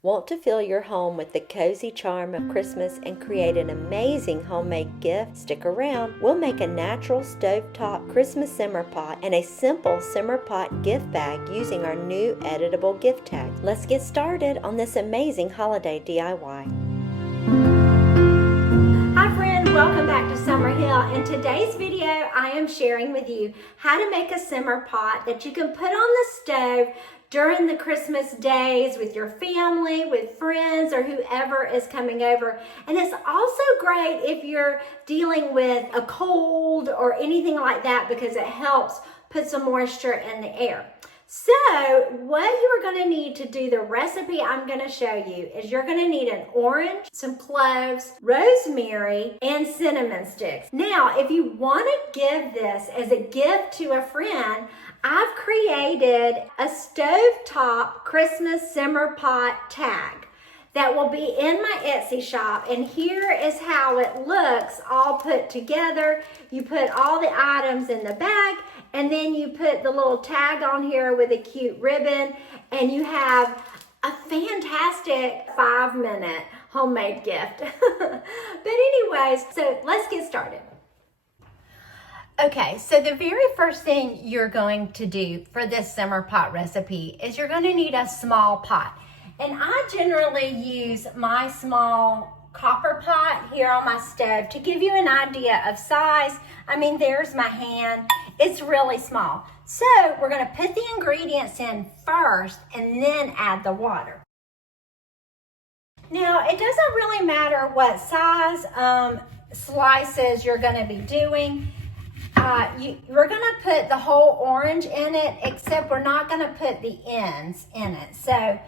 Want to fill your home with the cozy charm of Christmas and create an amazing homemade gift? Stick around. We'll make a natural stovetop Christmas simmer pot and a simple simmer pot gift bag using our new editable gift tag. Let's get started on this amazing holiday DIY. Hi friend, welcome back to Summer Hill. In today's video, I am sharing with you how to make a simmer pot that you can put on the stove during the Christmas days with your family, with friends, or whoever is coming over. And it's also great if you're dealing with a cold or anything like that because it helps put some moisture in the air. So what you are going to need to do the recipe I'm going to show you is you're going to need an orange, some cloves, rosemary, and cinnamon sticks. Now, if you want to give this as a gift to a friend, I've created a stovetop Christmas simmer pot tag that will be in my Etsy shop, and here is how it looks all put together. You put all the items in the bag, and then you put the little tag on here with a cute ribbon, and you have a fantastic 5-minute homemade gift. But anyways, so let's get started. Okay, so the very first thing you're going to do for this simmer pot recipe is you're going to need a small pot. And I generally use my small copper pot here on my stove to give you an idea of size. I mean, there's my hand. It's really small. So we're going to put the ingredients in first and then add the water. Now, it doesn't really matter what size slices you're going to be doing. We're going to put the whole orange in it, except we're not going to put the ends in it. So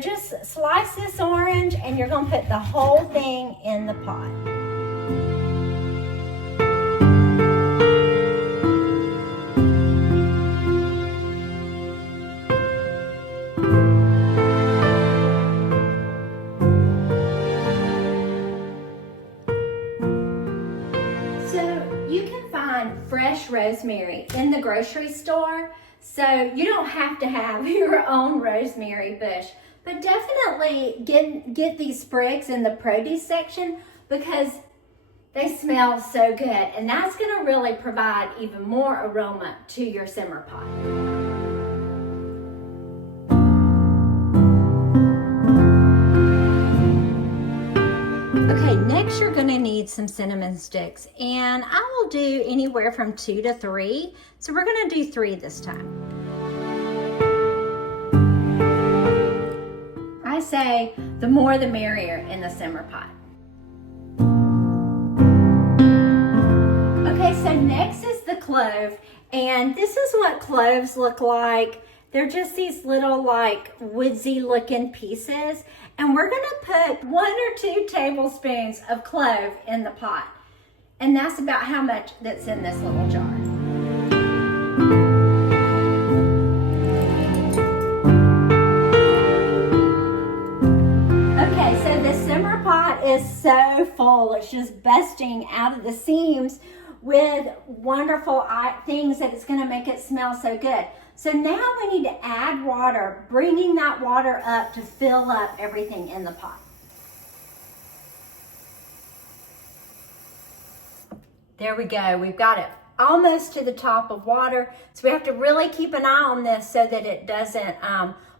just slice this orange and you're going to put the whole thing in the pot. Fresh rosemary in the grocery store, so you don't have to have your own rosemary bush, but definitely get these sprigs in the produce section because they smell so good, and that's going to really provide even more aroma to your simmer pot. Okay, next you're going to need some cinnamon sticks, and I will do anywhere from 2 to 3. So we're going to do 3 this time. I say the more the merrier in the simmer pot. Okay, so next is the clove, and this is what cloves look like. They're just these little like woodsy looking pieces. And we're gonna put 1 or 2 tablespoons of clove in the pot. And that's about how much that's in this little jar. Okay, so the simmer pot is so full. It's just busting out of the seams with wonderful things that it's gonna make it smell so good. So now we need to add water, bringing that water up to fill up everything in the pot. There we go. We've got it almost to the top of water. So we have to really keep an eye on this so that it doesn't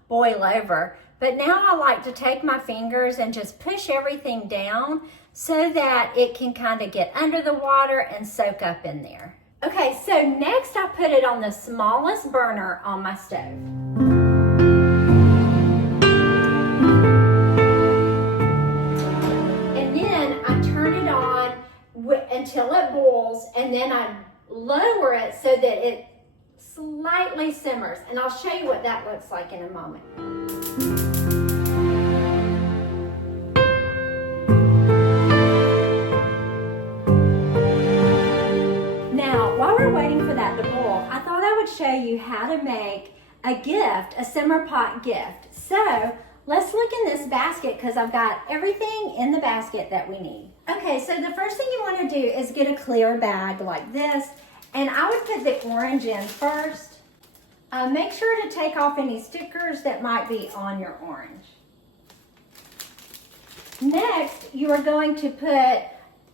boil over. But now I like to take my fingers and just push everything down so that it can kind of get under the water and soak up in there. Okay, so next I put it on the smallest burner on my stove. And then I turn it on until it boils, and then I lower it so that it slightly simmers. And I'll show you what that looks like in a moment. I thought I would show you how to make a gift, a simmer pot gift. So let's look in this basket because I've got everything in the basket that we need. Okay, so the first thing you want to do is get a clear bag like this, and I would put the orange in first. Make sure to take off any stickers that might be on your orange. Next, you are going to put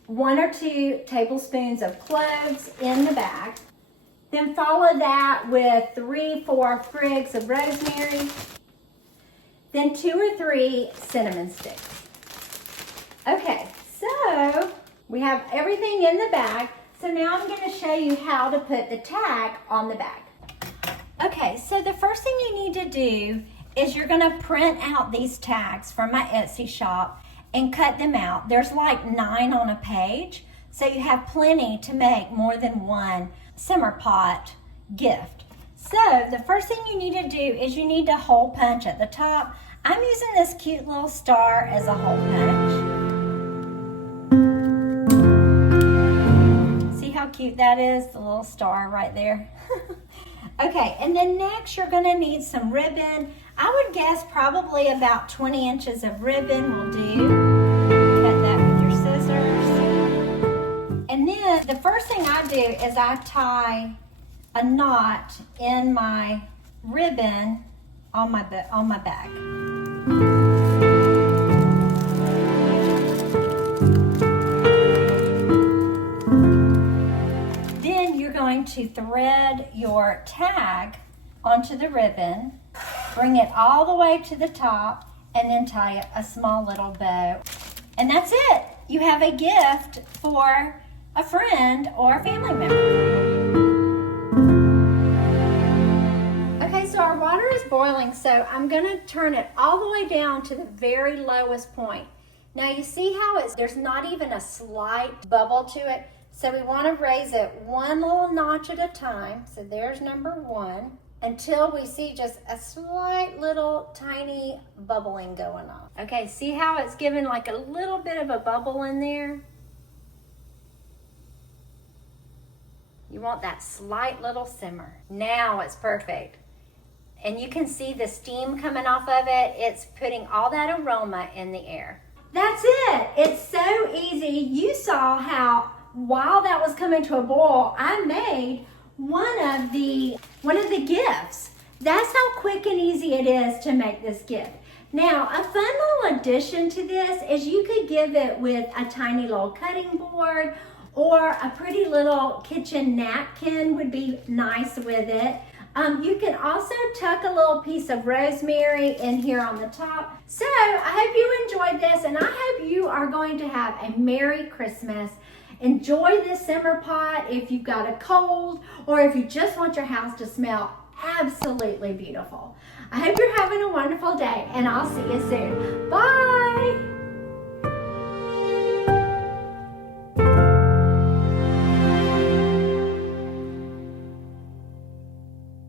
1 or 2 tablespoons of cloves in the bag. Then follow that with 3-4 sprigs of rosemary. Then 2 or 3 cinnamon sticks. Okay, so we have everything in the bag. So now I'm going to show you how to put the tag on the bag. Okay, so the first thing you need to do is you're going to print out these tags from my Etsy shop and cut them out. There's like 9 on a page, so you have plenty to make more than one simmer pot gift. So the first thing you need to do is you need to hole punch at the top. I'm using this cute little star as a hole punch. See how cute that is? The little star right there. Okay, and then next you're going to need some ribbon. I would guess probably about 20 inches of ribbon will do. Cut that with your scissors. And then the first thing I do is I tie a knot in my ribbon on my bag. Then you're going to thread your tag onto the ribbon, bring it all the way to the top, and then tie a small little bow. And that's it. You have a gift for a friend or a family member. Okay, so our water is boiling, so I'm gonna turn it all the way down to the very lowest point. Now you see how there's not even a slight bubble to it, so we wanna raise it one little notch at a time. So there's number 1. Until we see just a slight little tiny bubbling going on. Okay, see how it's giving like a little bit of a bubble in there? You want that slight little simmer. Now it's perfect. And you can see the steam coming off of it. It's putting all that aroma in the air. That's it. It's so easy. You saw how while that was coming to a boil, I made one of the gifts. That's how quick and easy it is to make this gift. Now, a fun little addition to this is you could give it with a tiny little cutting board, or a pretty little kitchen napkin would be nice with it. You can also tuck a little piece of rosemary in here on the top. So I hope you enjoyed this, and I hope you are going to have a Merry Christmas. Enjoy this simmer pot if you've got a cold, or if you just want your house to smell absolutely beautiful. I hope you're having a wonderful day, and I'll see you soon. Bye.